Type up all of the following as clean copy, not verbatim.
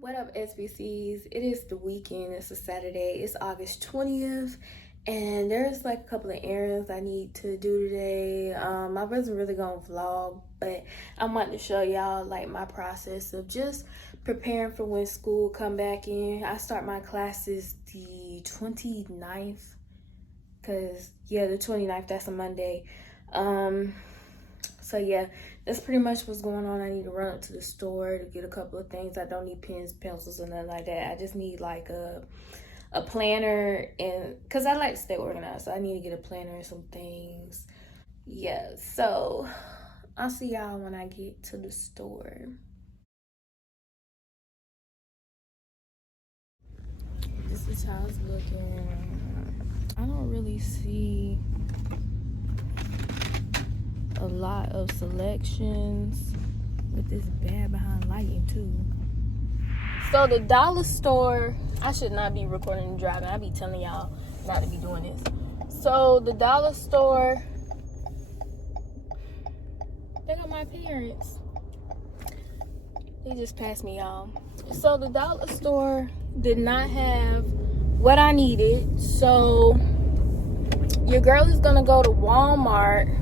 What up, SBCs? It is the weekend. It's a Saturday. It's August 20th. And there's like a couple of errands I need to do today. I wasn't really gonna vlog, but I wanted to show y'all like my process of just preparing for when school come back in. I start my classes the 29th. Cause yeah, the 29th, that's a Monday. So yeah, that's pretty much what's going on. I need to run up to the store to get a couple of things. I don't need pens, pencils, or nothing like that. I just need like a planner, and because I like to stay organized, so I need to get a planner and some things. Yeah, so I'll see y'all when I get to the store. This is how it's looking. I don't really see a lot of selections with this bad behind lighting too. So the dollar store, I should not be recording and driving. I be telling y'all not to be doing this. So the dollar store, they got my parents. They just passed me, y'all. So the dollar store did not have what I needed. So your girl is gonna go to Walmart.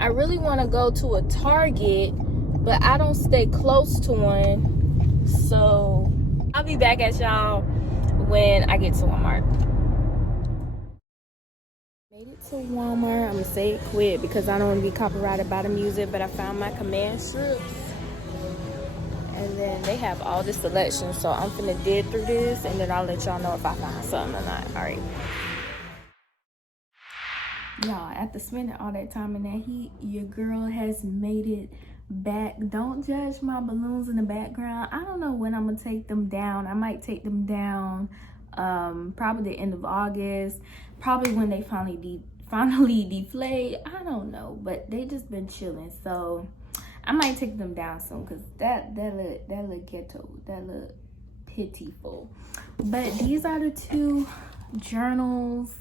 I really want to go to a Target, but I don't stay close to one. So I'll be back at y'all when I get to Walmart. Made it to Walmart. I'm gonna say it quick because I don't want to be copyrighted by the music, but I found my command strips. And then they have all this selection, so I'm finna dig through this and then I'll let y'all know if I find something or not. All right. Y'all, after spending all that time in that heat, your girl has made it back. Don't judge my balloons in the background. I don't know when I'm gonna take them down. I might take them down probably the end of August, probably when they finally deflate. I don't know, but they just been chilling, so I might take them down soon because that look ghetto, that look pitiful. But these are the two journals.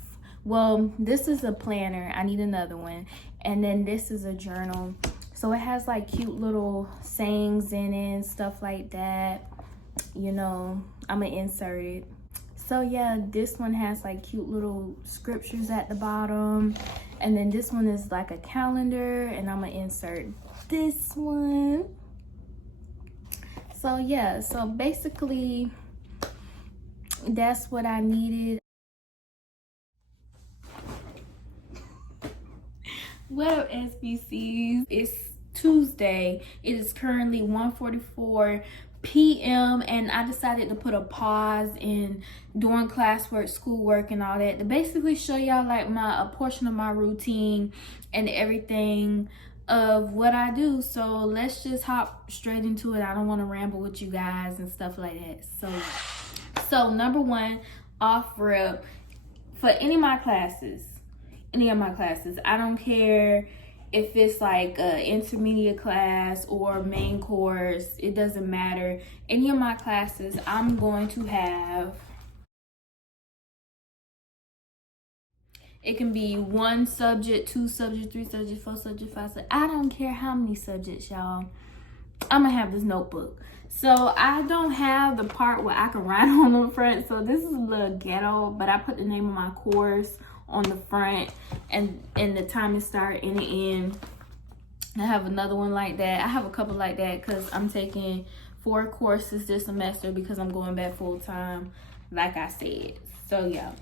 Well, this is a planner. I need another one. And then this is a journal. So it has like cute little sayings in it and stuff like that. You know, I'm gonna insert it. So yeah, this one has like cute little scriptures at the bottom. And then this one is like a calendar, and I'm gonna insert this one. So yeah, so basically that's what I needed. What up, SBCs? It's Tuesday. It is currently 1:44 p.m. and I decided to put a pause in doing classwork, schoolwork, and all that to basically show y'all like a portion of my routine and everything of what I do. So let's just hop straight into it. I don't want to ramble with you guys and stuff like that. So number one, off rip for any of my classes. I don't care if it's like an intermediate class or main course. It doesn't matter. Any of my classes, I'm going to have, it can be 1 subject, 2 subjects, 3 subjects, 4 subjects, 5 subjects. I don't care how many subjects, y'all. I'm gonna have this notebook. So I don't have the part where I can write on the front. So this is a little ghetto, but I put the name of my course on the front and the time and start and the end. I have another one like that. I have a couple like that because I'm taking 4 courses this semester because I'm going back full time, like I said. So yeah.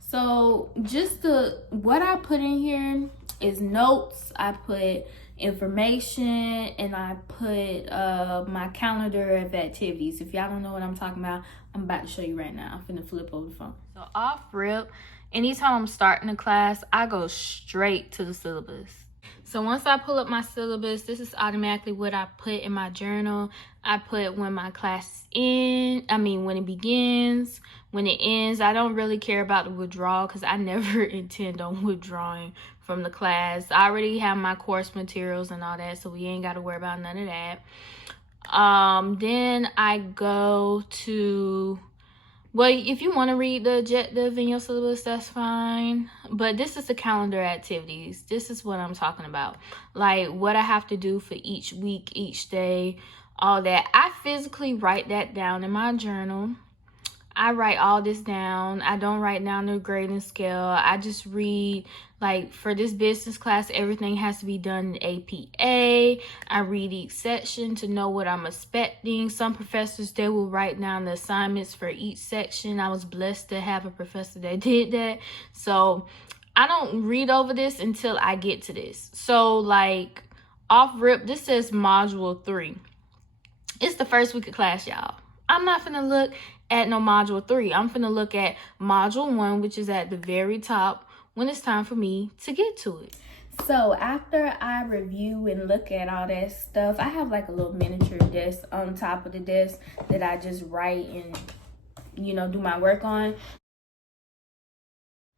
So just what I put in here is notes. I put information, and I put my calendar of activities. If y'all don't know what I'm talking about, I'm about to show you right now. I'm finna flip over the phone. So off rip, anytime I'm starting a class, I go straight to the syllabus. So once I pull up my syllabus, this is automatically what I put in my journal. I put when my class when it begins, when it ends. I don't really care about the withdrawal because I never intend on withdrawing from the class. I already have my course materials and all that, so we ain't got to worry about none of that. Then I go to Well, if you want to read the objective in your syllabus, that's fine. But this is the calendar activities. This is what I'm talking about. Like what I have to do for each week, each day, all that. I physically write that down in my journal. I write all this down. I don't write down the grading scale. I just read, like for this business class, everything has to be done in APA. I read each section to know what I'm expecting. Some professors, they will write down the assignments for each section. I was blessed to have a professor that did that. So I don't read over this until I get to this. So like off rip, this says module 3. It's the first week of class, y'all. I'm not finna look at no module 3. I'm finna look at module 1, which is at the very top when it's time for me to get to it. So after I review and look at all that stuff, I have like a little miniature desk on top of the desk that I just write and, you know, do my work on.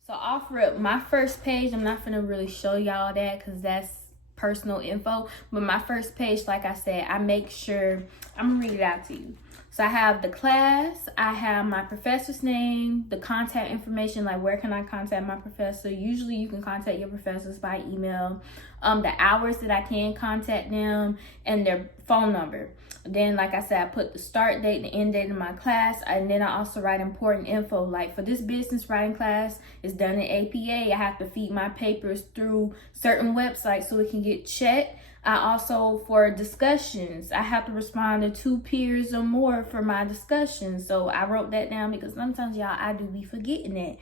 So off rip, my first page, I'm not finna really show y'all that because that's personal info, but my first page, like I said, I make sure, I'm gonna read it out to you. So I have the class, I have my professor's name, the contact information, like where can I contact my professor. Usually you can contact your professors by email, the hours that I can contact them, and their phone number. Then, like I said, I put the start date, the end date of my class, and then I also write important info. Like for this business writing class, it's done in APA. I have to feed my papers through certain websites so it can get checked. I also, for discussions, I have to respond to 2 peers or more for my discussions. So I wrote that down because sometimes, y'all, I do be forgetting that.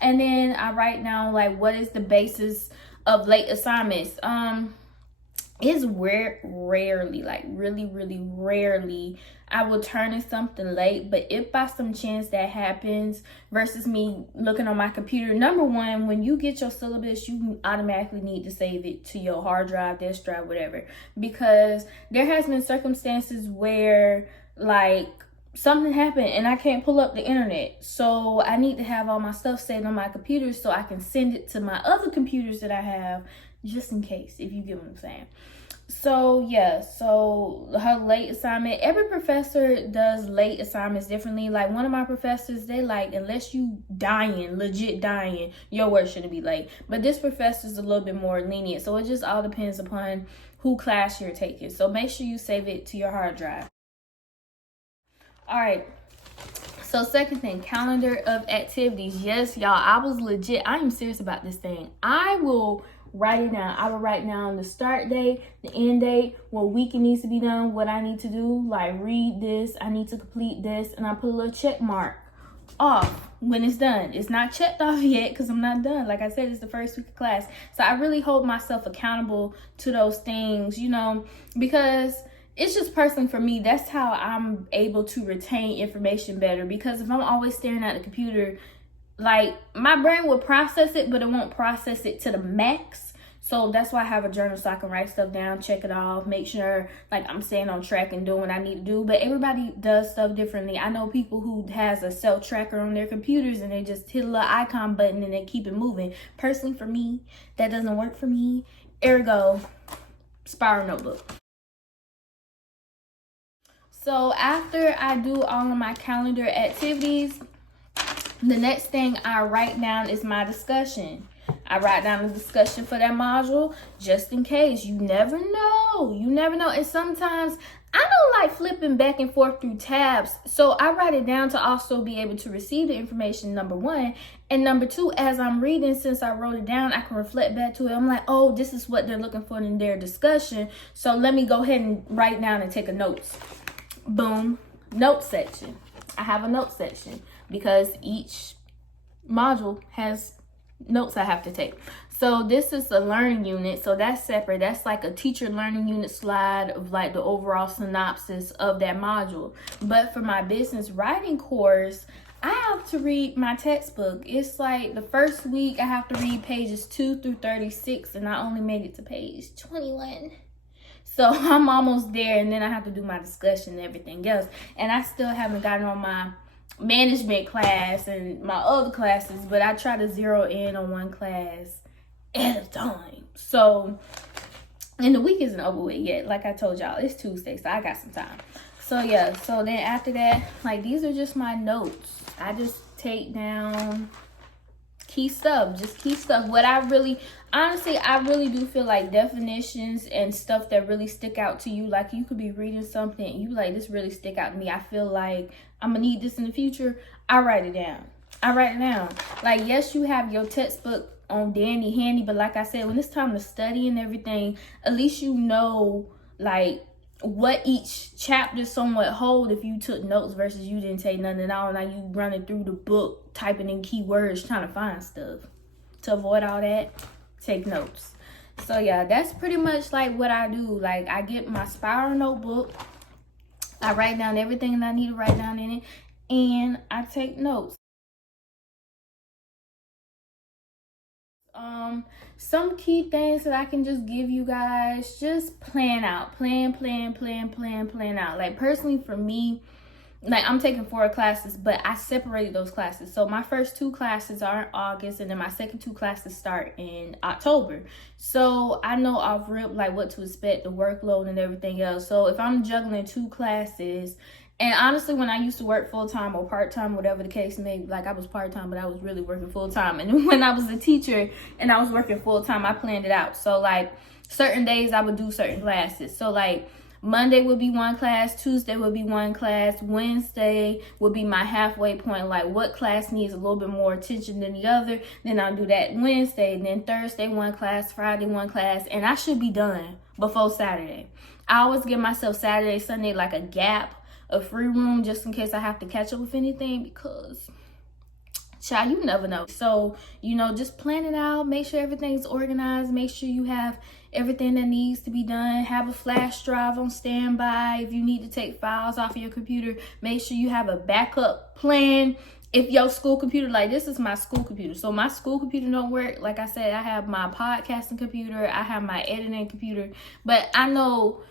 And then I write down, like, what is the basis of late assignments? It's rarely, like really rarely, I will turn in something late. But if by some chance that happens, versus me looking on my computer, number one, when you get your syllabus, you automatically need to save it to your hard drive, desk drive, whatever, because there has been circumstances where like something happened and I can't pull up the internet, so I need to have all my stuff saved on my computer so I can send it to my other computers that I have, just in case, if you get what I'm saying. So yeah, so her late assignment, every professor does late assignments differently. Like one of my professors, they like, unless you dying, legit dying, your work shouldn't be late. But this professor is a little bit more lenient, so it just all depends upon who class you're taking. So make sure you save it to your hard drive. All right, so second thing, calendar of activities. Yes, y'all, I was legit, I am serious about this thing. I will write it down. I will write down the start date, the end date, what week it needs to be done, what I need to do, like read this, I need to complete this, and I put a little check mark off when it's done. It's not checked off yet because I'm not done. Like I said, it's the first week of class. So I really hold myself accountable to those things, you know, because it's just personally for me, that's how I'm able to retain information better. Because if I'm always staring at the computer, like my brain will process it, but it won't process it to the max. So that's why I have a journal, so I can write stuff down, check it off, make sure like I'm staying on track and doing what I need to do. But everybody does stuff differently. I know people who has a cell tracker on their computers and they just hit a little icon button and they keep it moving. Personally, for me, that doesn't work for me. Ergo, spiral notebook. So after I do all of my calendar activities, the next thing I write down is my discussion. I write down the discussion for that module just in case. You never know. You never know. And sometimes I don't like flipping back and forth through tabs. So I write it down to also be able to receive the information, number one. And number two, as I'm reading, since I wrote it down, I can reflect back to it. I'm like, oh, this is what they're looking for in their discussion. So let me go ahead and write down and take a notes. Boom. Note section. I have a note section because each module has notes I have to take. So this is a learning unit, so that's separate. That's like a teacher learning unit slide of like the overall synopsis of that module. But for my business writing course, I have to read my textbook. It's like the first week I have to read pages 2 through 36, and I only made it to page 21. So I'm almost there, and then I have to do my discussion and everything else. And I still haven't gotten on my management class and my other classes, but I try to zero in on one class at a time. So, and the week isn't over with yet. Like I told y'all, it's Tuesday, so I got some time. So yeah, so then after that, like, these are just my notes. I just take down key stuff, just key stuff. What I really, honestly, I really do feel like definitions and stuff that really stick out to you, like you could be reading something and you like, this really stick out to me. I feel like I'm gonna need this in the future. I write it down. I write it down. Like, yes, you have your textbook on dandy handy, but like I said, when it's time to study and everything, at least you know, like, what each chapter somewhat hold if you took notes versus you didn't take nothing at all. Now you running through the book, typing in keywords, trying to find stuff. To avoid all that, take notes. So yeah, that's pretty much like what I do. Like, I get my spiral notebook, I write down everything that I need to write down in it, and I take notes. Some key things that I can just give you guys: just plan out, plan out. Like, personally for me, like, I'm taking 4 classes, but I separated those classes. So my first 2 classes are in August, and then my second 2 classes start in October. So I know off rip, like, what to expect, the workload and everything else. So if I'm juggling 2 classes, and honestly, when I used to work full-time or part-time, whatever the case may be, like, I was part-time, but I was really working full-time. And when I was a teacher and I was working full-time, I planned it out. So, like, certain days I would do certain classes. So, like, Monday would be 1 class, Tuesday would be 1 class, Wednesday would be my halfway point, like what class needs a little bit more attention than the other. Then I'll do that Wednesday, and then Thursday 1 class, Friday 1 class, and I should be done before Saturday. I always give myself Saturday, Sunday like a gap, a free room, just in case I have to catch up with anything, because child, you never know. So, you know, just plan it out, make sure everything's organized, make sure you have everything that needs to be done. Have a flash drive on standby if you need to take files off of your computer. Make sure you have a backup plan. If your school computer, like, this is my school computer, so my school computer don't work, like I said, I have my podcasting computer, I have my editing computer, but I know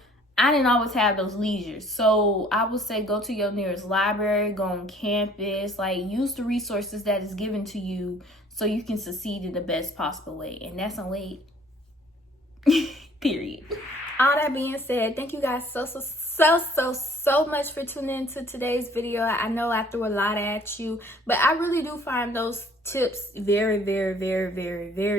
I didn't always have those leisures. So I would say go to your nearest library, go on campus, like, use the resources that is given to you so you can succeed in the best possible way. And that's on weight. Period. All that being said, thank you guys so much for tuning into today's video. I know I threw a lot at you, but I really do find those tips very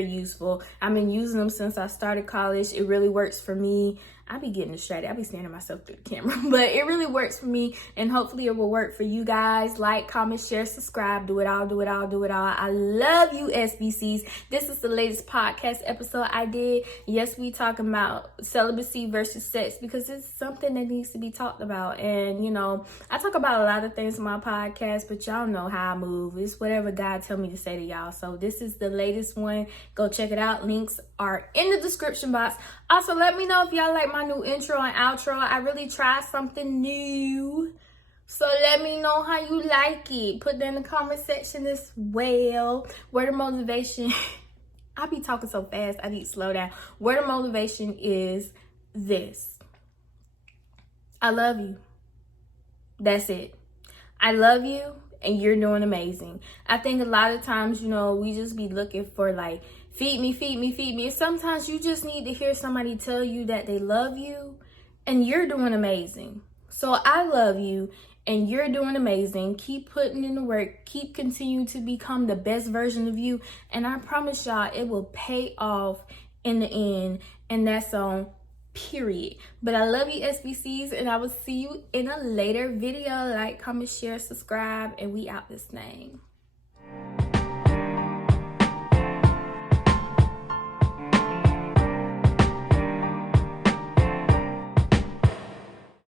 useful. I've been using them since I started college. It really works for me. I be getting distracted. I be standing myself through the camera, but it really works for me, and hopefully it will work for you guys. Like, comment, share, subscribe, do it all. I love you, SBCs. This is the latest podcast episode I did. Yes, we talking about celibacy versus sex, because it's something that needs to be talked about. And, you know, I talk about a lot of things in my podcast, but y'all know how I move. It's whatever God tell me to say to y'all. So this is the latest one. Go check it out. Links are in the description box. Also, let me know if y'all like my new intro and outro. I really tried something new, so let me know how you like it. Put that in the comment section as well. Word of motivation. I be talking so fast, I need to slow down. Word of motivation is this: I love you. That's it. I love you, and you're doing amazing. I think a lot of times, you know, we just be looking for, like, feed me. And sometimes you just need to hear somebody tell you that they love you, and you're doing amazing. So I love you, and you're doing amazing. Keep putting in the work. Keep continuing to become the best version of you. And I promise y'all, it will pay off in the end. And that's on period. But I love you, SBCs, and I will see you in a later video. Like, comment, share, subscribe, and we out this thing.